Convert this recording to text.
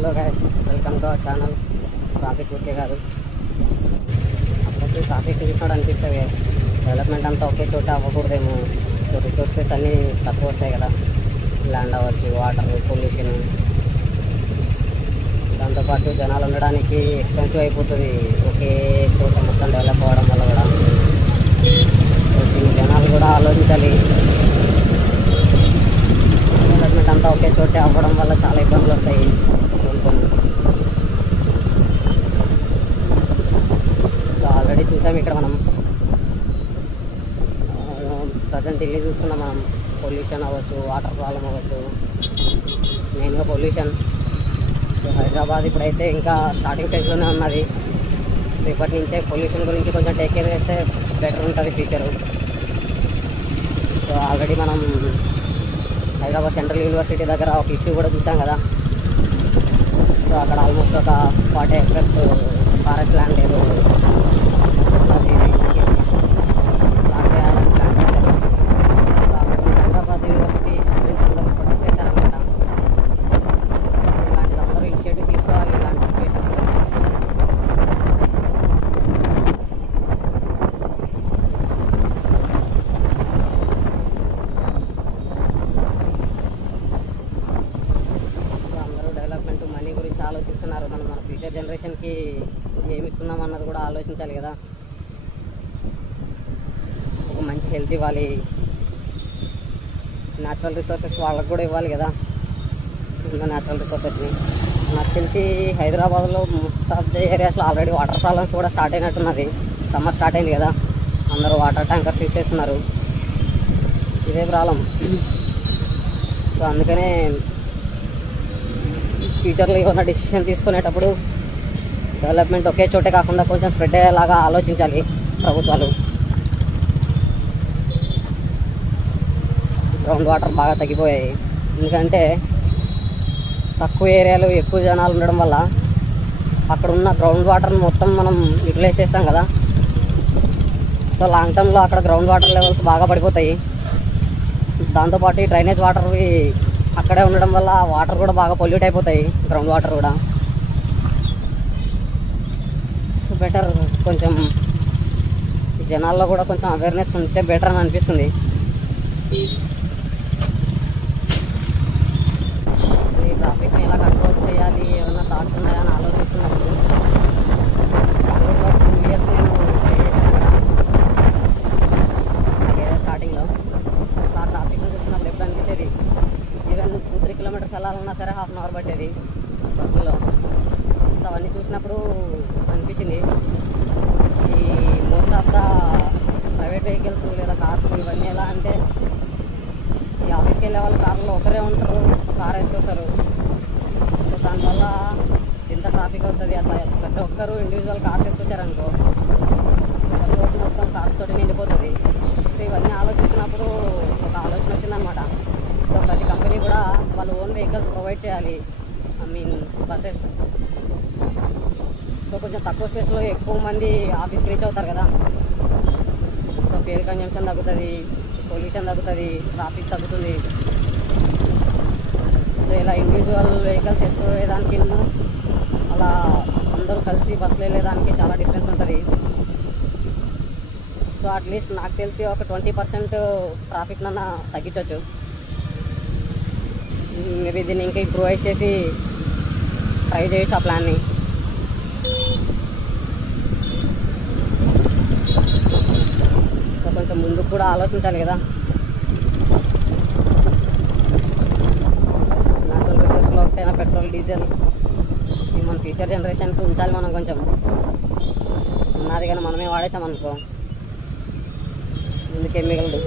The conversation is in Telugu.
Hello guys, welcome to our channel. Traffic okay కాదు, అప్పుడప్పుడు ట్రాఫిక్ చూసినాడు అనిపిస్తుంది. డెవలప్మెంట్ అంతా ఒకే చోట అవ్వకూడదేమో. రిసోర్సెస్ అన్నీ తక్కువ వస్తాయి కదా, ల్యాండ్ అవ్వచ్చు, వాటర్, పొల్యూషన్. దాంతోపాటు జనాలు ఉండడానికి ఎక్స్పెన్సివ్ అయిపోతుంది ఒకే చోట మొత్తం డెవలప్ అవ్వడం వల్ల కూడా. జనాలు కూడా ఆలోచించాలి. డెవలప్మెంట్ అంతా ఒకే చోటే అవ్వడం వల్ల చాలా ఇబ్బందులు వస్తాయి. సో ఆల్రెడీ చూసాము ఇక్కడ మనం ప్రజెంట్ ఇల్లు చూస్తున్నాం మనం. పొల్యూషన్ అవ్వచ్చు, వాటర్ ప్రాబ్లం అవ్వచ్చు, మెయిన్గా పొల్యూషన్. సో హైదరాబాద్ ఇప్పుడైతే ఇంకా స్టార్టింగ్ ఫేజ్లోనే ఉన్నది. సో ఇప్పటి నుంచే పొల్యూషన్ గురించి కొంచెం టేక్ కేర్ చేస్తే బెటర్ ఉంటుంది ఫ్యూచరు. సో ఆల్రెడీ మనం హైదరాబాద్ సెంట్రల్ యూనివర్సిటీ దగ్గర ఒక ఇష్యూ కూడా చూసాం కదా. సో అక్కడ ఆల్మోస్ట్ ఒక 40 acres ఫారెస్ట్ ల్యాండ్ ఏదో లాస్ చేయాలని ప్లాన్ చేశారు. సో అక్కడ హైదరాబాద్ యూనివర్సిటీ స్టూడెంట్స్ అందరూ ప్రొటెస్ట్ చేశారనమాట. ఇలాంటిది అందరూ ఇనిషియేటివ్ తీసుకోవాలి ఇలాంటి సిచ్యువేషన్స్లో. డెవలప్మెంట్ మనీ గురించి ఆలోచిస్తున్నారు. మనం మన ఫ్యూచర్ జనరేషన్కి ఏమి ఇస్తున్నాం అన్నది కూడా ఆలోచించాలి కదా. ఒక మంచి హెల్త్ ఇవ్వాలి, న్యాచురల్ రిసోర్సెస్ వాళ్ళకు కూడా ఇవ్వాలి కదా. ఉన్న న్యాచురల్ రిసోర్సెస్ని నాకు తెలిసి హైదరాబాద్లో మోస్ట్ ఆఫ్ ద ఏరియాస్లో ఆల్రెడీ వాటర్ ప్రాబ్లమ్స్ కూడా స్టార్ట్ అయినట్టున్నది. సమ్మర్ స్టార్ట్ అయింది కదా, అందరూ వాటర్ ట్యాంకర్స్ యూజ్ చేస్తున్నారు. ఇదే ప్రాబ్లం. సో అందుకనే ఫ్యూచర్లో ఏమైనా డెసిషన్ తీసుకునేటప్పుడు డెవలప్మెంట్ ఒకే చోటే కాకుండా కొంచెం స్ప్రెడ్ అయ్యేలాగా ఆలోచించాలి ప్రభుత్వాలు. గ్రౌండ్ వాటర్ బాగా తగ్గిపోయాయి. ఎందుకంటే తక్కువ ఏరియాలో ఎక్కువ జనాలు ఉండడం వల్ల అక్కడ ఉన్న గ్రౌండ్ వాటర్ని మొత్తం మనం యూటిలైజ్ చేస్తాం కదా. సో లాంగ్ టర్మ్లో అక్కడ గ్రౌండ్ వాటర్ లెవెల్స్ బాగా పడిపోతాయి. దాంతోపాటు డ్రైనేజ్ వాటర్వి అక్కడే ఉండడం వల్ల వాటర్ కూడా బాగా పొల్యూట్ అయిపోతాయి, గ్రౌండ్ వాటర్ కూడా. సో బెటర్ కొంచెం జనాల్లో కూడా కొంచెం అవేర్నెస్ ఉంటే బెటర్ అని అనిపిస్తుంది. ఈ ట్రాఫిక్ని ఎలా కంట్రోల్ చేయాలి, ఏమన్నా థాట్స్ ఉన్నాయని ఆలోచిస్తున్నప్పుడు బెంగళూరులో 2 years నేను స్టే చేశాను అక్కడ స్టార్టింగ్లో. ఆ ట్రాఫిక్ని చూస్తున్నప్పుడు ఎప్పుడు అనిపించేది, ఈవెన్ 2-3 kilometers వెళ్ళాలన్నా సరే 1/2 hour పట్టేది బస్సులో. సో అవన్నీ చూసినప్పుడు అనిపించింది, ఈ most of the private vehicles లేదా కార్స్ ఇవన్నీ ఎలా అంటే, ఈ ఆఫీస్కి వెళ్ళే వాళ్ళు కార్లో ఒకరే ఉంటారు, కార్ వేసుకొస్తారు. సో దానివల్ల ఎంత ట్రాఫిక్ అవుతుంది. అట్లా ప్రతి ఒక్కరు ఇండివిజువల్ కార్స్ వేసుకొచ్చారనుకో, రోడ్డు మొత్తం కార్స్ తోటి నిండిపోతుంది. సో ఇవన్నీ ఆలోచిస్తున్నప్పుడు ఒక ఆలోచన వచ్చిందనమాట. సో ప్రతి కంపెనీ కూడా వాళ్ళ ఓన్ వెహికల్స్ ప్రొవైడ్ చేయాలి, బస్సెస్. సో కొంచెం తక్కువ స్పేస్లో ఎక్కువ మంది ఆఫీస్కి రీచ్ అవుతారు కదా. సో ఫ్యూయల్ కన్జంప్షన్ తగ్గుతుంది, పొల్యూషన్ తగ్గుతుంది, ట్రాఫిక్ తగ్గుతుంది. సో ఇలా ఇండివిజువల్ వెహికల్స్ వేసుకోవేదానికి అలా అందరూ కలిసి బస్సులు వెళ్ళేదానికి చాలా డిఫరెన్స్ ఉంటుంది. సో అట్లీస్ట్ నాకు తెలిసి ఒక 20% ట్రాఫిక్ నన్న తగ్గించవచ్చు. మేబీ దీన్ని ఇంకా ఇంప్రూవైజ్ చేసి ట్రై చేయొచ్చు ఆ ప్లాన్ని. సో కొంచెం ముందుకు కూడా ఆలోచించాలి కదా. న్యాచురల్ రిసోర్స్లో ఒకటైనా పెట్రోల్, డీజిల్ ఇది మన ఫ్యూచర్ జనరేషన్కి ఉంచాలి. మనం కొంచెం ఉన్నది కానీ మనమే వాడేసామనుకో ముందుకేం మిగలదు.